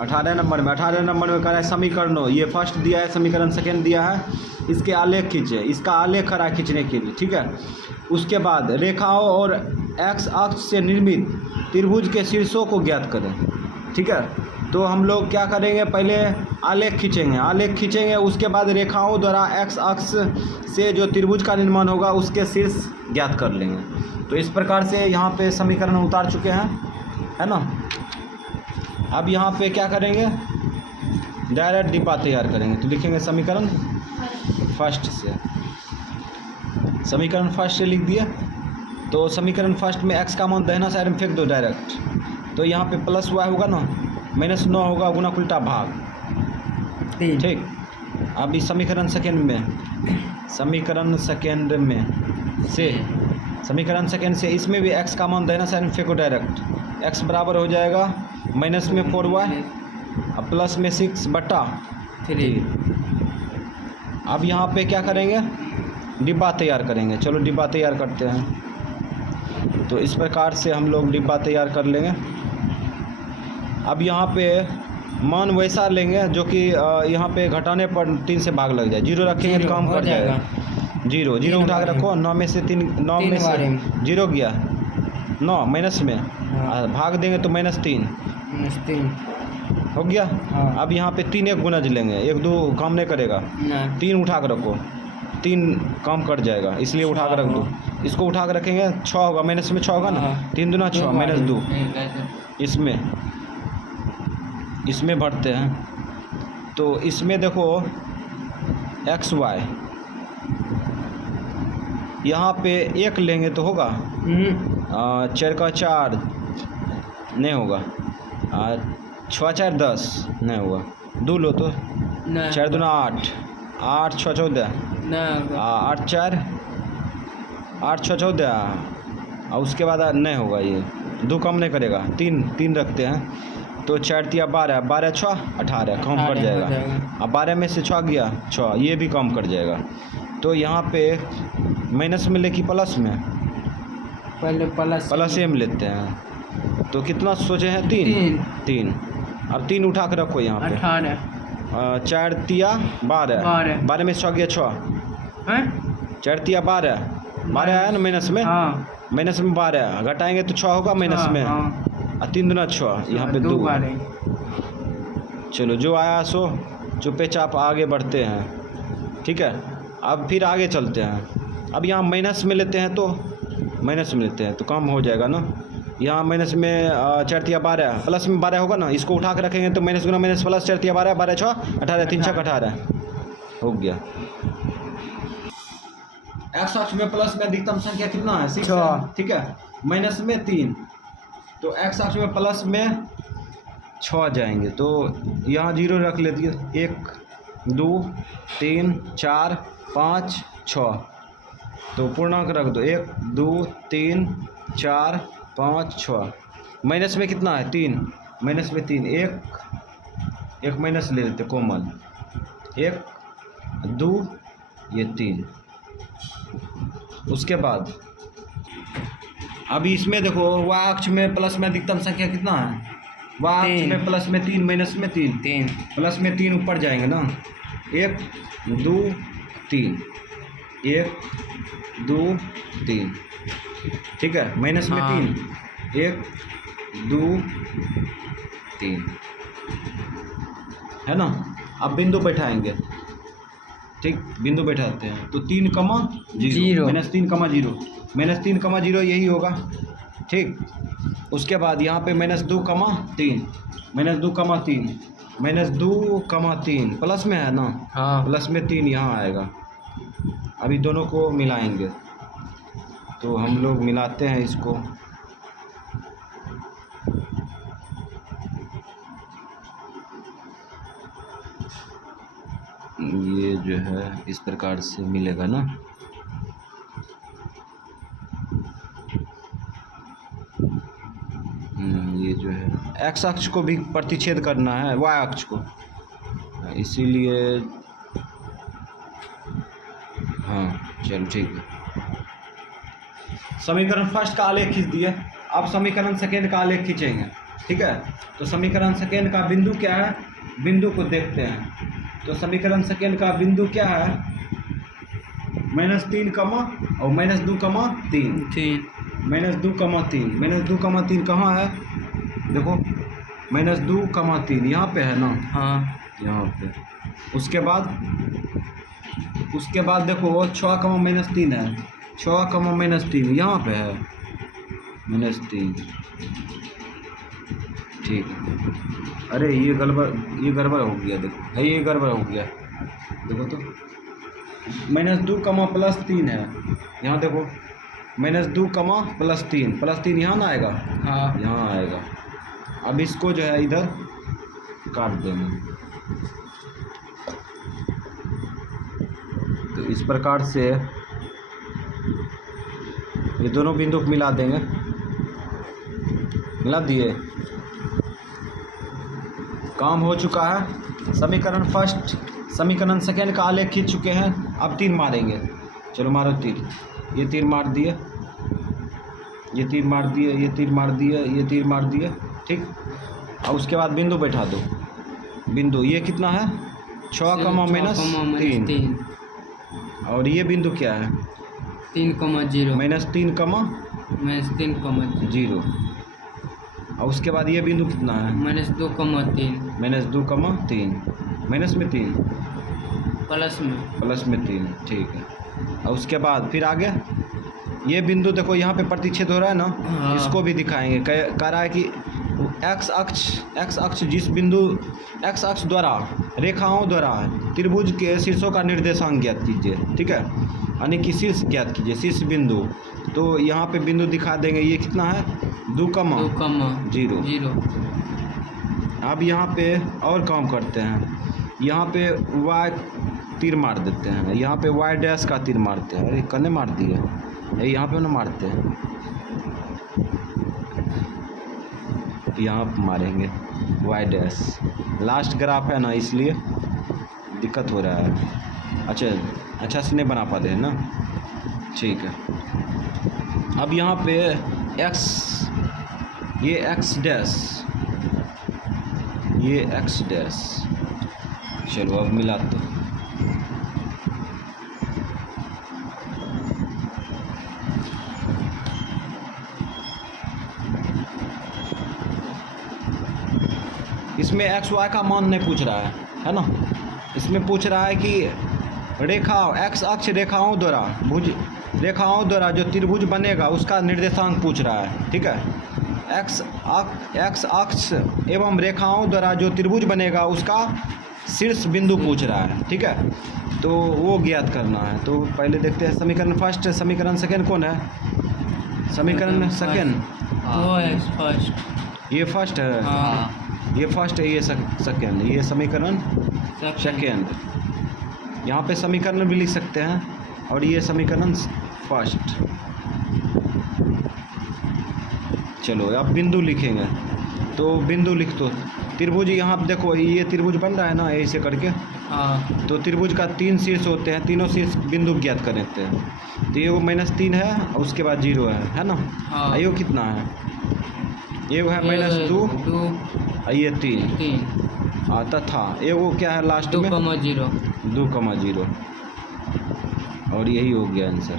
18 number में कह रहा है समीकरणों, ये फर्स्ट दिया है समीकरण, सेकेंड दिया है, इसके आलेख खींचे, इसका आलेख करा खींचने के लिए, ठीक है। उसके बाद रेखाओं और एक्स अक्ष से निर्मित त्रिभुज के शीर्षों को ज्ञात करें, ठीक है। तो हम लोग क्या करेंगे, पहले आलेख खींचेंगे, उसके बाद रेखाओं द्वारा एक्स अक्ष से जो त्रिभुज का निर्माण होगा उसके शीर्ष ज्ञात कर लेंगे। तो इस प्रकार से यहाँ पे समीकरण उतार चुके हैं, है ना। अब यहाँ पे क्या करेंगे, डायरेक्ट डिब्बा तैयार करेंगे। तो लिखेंगे समीकरण फर्स्ट से, समीकरण फर्स्ट से लिख दिए। तो समीकरण फर्स्ट में x का मान दाहिना साइड में फेंक दो डायरेक्ट, तो यहाँ पे प्लस y होगा ना, -9 होगा, गुना उल्टा भाग, ठीक। अब इस समीकरण सेकेंड से इसमें भी x का मान दाहिना साइड में फेंको डायरेक्ट, x बराबर हो जाएगा माइनस में 4y और प्लस में 6/3। अब यहाँ पे क्या करेंगे, डिब्बा तैयार करेंगे। चलो डिब्बा तैयार करते हैं। तो इस प्रकार से हम लोग डिब्बा तैयार कर लेंगे। अब यहाँ पे मान वैसा लेंगे जो कि यहाँ पे घटाने पर 3 से भाग लग जाए, 0 रखेंगे तो काम कर जाएगा। 0 उठा के रखो, 9 में से 0 गया, 9 माइनस में भाग देंगे तो -3 हो गया। हाँ। अब यहाँ पे 3 एक गुणज लेंगे, 1 2 काम नहीं करेगा, 3 उठा कर रखो, 3 काम कर जाएगा, इसलिए उठा कर रख दो। इसको उठा कर रखेंगे, 6 होगा, माइनस में 6 होगा ना, 3 दूना 6 -2, इसमें भरते हैं। तो इसमें देखो XY, यहाँ पे 1 लेंगे तो होगा 4 का 4 नहीं होगा, 6 4 10 नहीं होगा, 2 लो तो 4 दूना 8, 8 6 14, 8 4 8 6 14, और उसके बाद नहीं होगा, ये 2 कम नहीं करेगा, 3 रखते हैं। तो 4 तिया 12, 12 6 18 कम कर जाएगा। अब 12 में से 6 गया 6, ये भी कम कर जाएगा। तो यहाँ पे माइनस में ले कि प्लस में, पहले प्लस में लेते हैं। तो कितना सोचे हैं, 3। अब 3 उठा कर रखो यहाँ पे, 4 तिया 12, 12 में से 6 गया 6, 4 तिया 12 आया ना माइनस में, माइनस में 12 घटाएंगे तो 6 होगा माइनस में, और 3 दूना 6, यहाँ पे 2। चलो जो आया सो चुपे चाप आगे बढ़ते हैं, ठीक है। अब फिर आगे चलते हैं। अब यहाँ माइनस में लेते हैं तो कम हो जाएगा ना। यहाँ माइनस में 4 तिया 12, प्लस में 12 होगा ना, इसको उठा कर रखेंगे तो माइनस गुना माइनस प्लस 4 तिया 12, 12 6 18, 3 6 18 हो गया। एक्स अक्ष में प्लस में अधिकतम संख्या कितना है, 6, ठीक है। माइनस में 3, तो एक्स अक्ष में प्लस में 6 जाएंगे, तो यहाँ 0 रख लेती है, 1 2 3 4 5 6, तो पूर्णांक रख दो, 1 2 3 4 5 6। माइनस में कितना है, 3, माइनस में 3, 1 माइनस ले लेते कॉमन, 1 2 ये 3। उसके बाद अब इसमें देखो y अक्ष में प्लस में अधिकतम संख्या कितना है, y अक्ष में प्लस में 3, माइनस में 3, प्लस में 3 ऊपर जाएंगे ना, 1 2 3, 1 2 3, ठीक है। माइनस में 3, 1 2 3, है ना। अब बिंदु बैठाएंगे, ठीक, बिंदु बैठाते हैं। तो 3, 0, -3, 0, -3, 0 यही होगा, ठीक। उसके बाद यहाँ पे -2, 3, -2, 3, -2, 3 प्लस में है ना, प्लस में 3 यहाँ आएगा। अभी दोनों को मिलाएंगे, तो हम लोग मिलाते हैं इसको। ये जो है इस प्रकार से मिलेगा ना, ये जो है एक्स अक्ष को भी प्रतिच्छेद करना है वाई अक्ष को, इसीलिए हाँ चलो ठीक है। समीकरण फर्स्ट का आलेख खींच दिए, अब समीकरण सेकेंड का आलेख खींचेंगे। ठीक है। तो समीकरण सेकेंड का बिंदु क्या है, बिंदु को देखते हैं। तो समीकरण सेकेंड का बिंदु क्या है, -3 कमा और -2 कमा 3, -2 कमा 3, -2 कमा 3 कहाँ है, देखो -2 कमा 3 यहाँ पे है ना, हाँ यहाँ पे। उसके बाद देखो 6 कमा -3 है, 6 कमा -3 यहाँ पे है, -3, ठीक है। अरे ये गड़बड़ हो गया, देखो है ये गड़बड़ हो गया, देखो तो -2 कमा +3 है, यहाँ देखो -2 कमा +3 यहाँ ना आएगा, हाँ यहाँ आएगा। अब इसको जो है इधर काट देंगे, तो इस प्रकार से ये दोनों बिंदु को मिला देंगे, मिला दिए, काम हो चुका है। समीकरण फर्स्ट, समीकरण सेकेंड का आलेख खींच चुके हैं। अब तीर मारेंगे, चलो मारो तीर, ये तीर मार दिए, ये तीर मार दिए, ये तीर मार दिए, ये तीर मार दिए, ठीक। और उसके बाद बिंदु बैठा दो, बिंदु ये कितना है 6 कमा -3, और ये बिंदु क्या है 3,0 -3 कमा -3,0 और उसके बाद ये बिंदु कितना है -2,3 -2 कमा 3, माइनस में 3 प्लस में 3, ठीक है। और उसके बाद फिर आगे ये बिंदु देखो यहाँ पे प्रतिच्छेद हो रहा है ना, हाँ। इसको भी दिखाएंगे। कह रहा है कि एक्स अक्ष जिस बिंदु एक्स अक्ष द्वारा रेखाओं द्वारा त्रिभुज के शीर्षों का निर्देशांक ज्ञात कीजिए, ठीक है, यानी कि शीर्ष ज्ञात कीजिए, शीर्ष बिंदु। तो यहाँ पे बिंदु दिखा देंगे, ये कितना है 2,0। अब यहाँ पे और काम करते हैं, यहाँ पे वाई तीर मार देते हैं, यहाँ पे वाई डैश का तीर मारते हैं, अरे कने मार दिए, यहाँ पे ना मारते हैं, यहाँ पे मारेंगे वाई डैश, लास्ट ग्राफ है ना इसलिए दिक्कत हो रहा है। अच्छा से नहीं बना पाते हैं ना, ठीक है। अब यहाँ पे एक्स, ये एक्स डैश, ये एक्स डैश, चलो अब मिला तो इसमें एक्स वाई का मान नहीं पूछ रहा है ना, इसमें पूछ रहा है कि रेखा एक्स अक्ष रेखाओं द्वारा जो त्रिभुज बनेगा उसका निर्देशांक पूछ रहा है, ठीक है। एक्स अक्ष एवं रेखाओं द्वारा जो त्रिभुज बनेगा उसका शीर्ष बिंदु पूछ रहा है, ठीक है, तो वो ज्ञात करना है। तो पहले देखते हैं समीकरण फर्स्ट, समीकरण सेकेंड कौन है, समीकरण सेकेंड ये फर्स्ट है, ये फर्स्ट है, ये सेकेंड, ये समीकरण सेकेंड। यहाँ पे समीकरण भी लिख सकते हैं, और ये समीकरण फर्स्ट। चलो अब बिंदु लिखेंगे, तो बिंदु लिख दो। त्रिभुज यहाँ देखो, ये त्रिभुज बन रहा है ना ऐसे करके, हाँ। तो त्रिभुज का 3 शीर्ष होते हैं, तीनों शीर्ष बिंदु ज्ञात कर देते हैं। तो ये वो -3 है और उसके बाद 0 है ना, हाँ। ये कितना है, ये वो है -2 और ये 3 तथा ये वो क्या है लास्ट में 2,0 2,0 और यही हो गया आंसर।